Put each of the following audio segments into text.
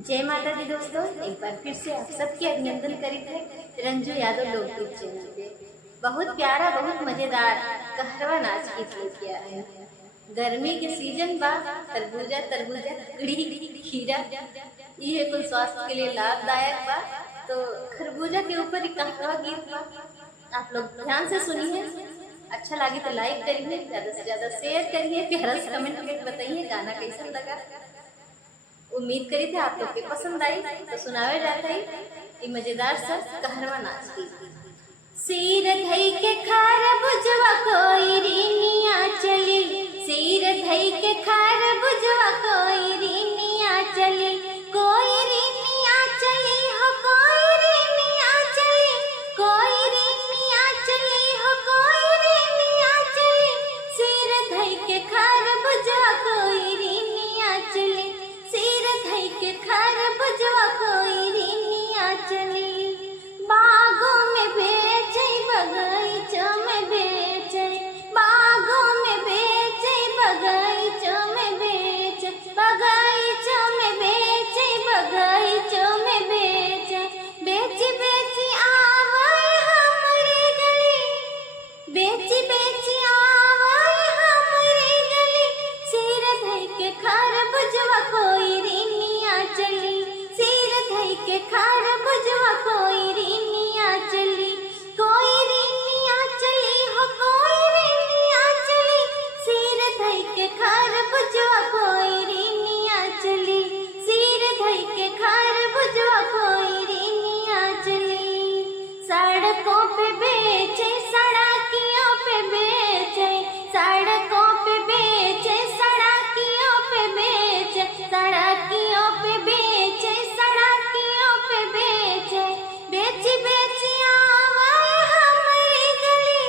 जय माता दी दोस्तों, एक बार फिर से आप सबके अभिनंदन करी थे रंजू यादव लोकगीत चैनल पे। बहुत प्यारा, बहुत मजेदार कहरवा नाच गीत लेके आए हैं। गर्मी के सीजन बा, तरबूजा तरबूजा ककड़ी खीरा ये कुल स्वास्थ्य के लिए लाभदायक बा। तो खरबूजा के ऊपर ही कहरवा गीत बा, आप लोग ध्यान से सुनिए। अच्छा लगे तो लाइक करिए, ज्यादा से ज्यादा शेयर करिए, प्यारा से कमेंट करके बताइए गाना कैसा लगा। उम्मीद करी थे आप लोग के पसंद आई। तो सुनावे जाता है ये मजेदार सा कहरवा नाच की। सिर धई के खरबूजवा कोई रीनिया चली, सिर धई के खरबूजवा कोई रीनिया चली, कोई रीनिया चली हो कोई रीनिया चली, कोई रीनिया चली हो कोई रीनिया चली, सिर धई के खरबूजवा कोई रीनिया चली, सिर धई के खरबूजवा कोई रीनिया चली। बागों में बेचे बगीचों में बेचे, बागों में बेचे बगीचों में बेचे, बगीचों में बेचे बगीचों में बेचे, बेची बेची आवाए हमारी गली, बेची बेची आवाए हमारी गली, सिर धई के खरबूजवा कोई रीनिया चली, सिर धई के खरबूजवा कोई रीनिया चली, कोई रीनिया चली हो कोई रीनिया चली, सिर धई के खरबूजवा कोई रीनिया चली, सिर धई के खरबूजवा कोई रीनिया चली। सड़कों पे बेचे सड़कियों पे बेचे, सड़कों पे बेचे सड़कियों पे बेचे, सड़कियों पे बेचे सड़कियों पे बेचे, बेची बेची आवाए हमारी गली,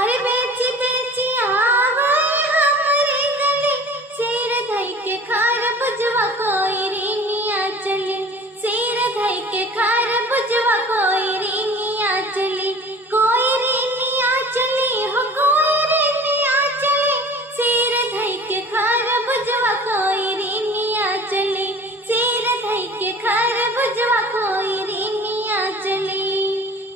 अरे बेची बेची आवाए हमारी गली, सिर धई के खरबूजवा कोई रीनिया चली, सिर धई के खरबूजवा कोई रीनिया चली, कोई रीनिया चली हो कोई रीनिया चली, सिर धई के खरबूजवा कोई रीनिया चली, सिर धई के खरबूजवा कोई रीनिया चली।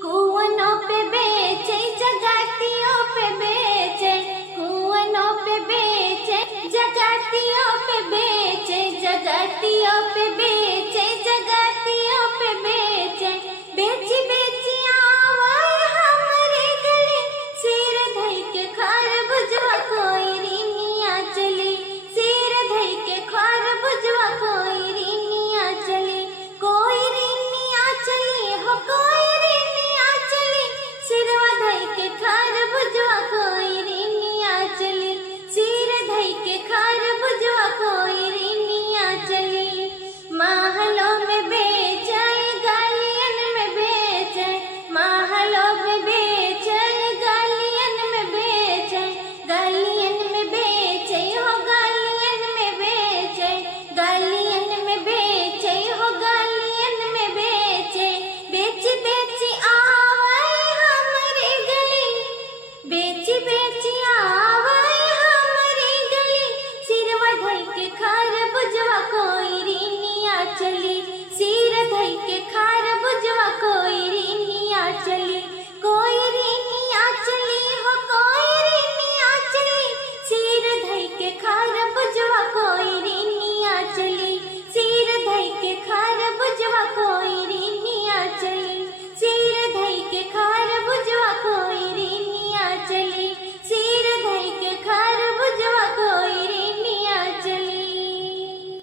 कुआनों पे बेचे जगातियों पे बेचे, कुआनों पे बेचे जगातियों पे बेचे, जगातियों पे बेचे जगातियों पे बेचे, बेची बेची आवाए हमारी गली, सिर धई के खरबूजवा कोई रीनिया चली, सिर धई के खरबूजवा कोई रीनिया चली, कोई रीनिया चली हो कोई रीनिया चली, सिरवा धई के खरबूजवा कोई रीनिया चली, सिर धई के खरबूजवा कोई रीनिया चली। महलों में बेचे गलियन में बेचे, महलों में बेचे गलियन में बेचे, गलियन में बेचे हो गलियन में बेचे, गलियन में बेचे हो गलियन में बेचे, बेची बेची आवाए हमारी गली, बेची बेची आवाए हमारी गली, सिरवा धई के खरबूजवा कोई रीनिया चली, सिर धई के खरबूजवा कोई रीनिया चली।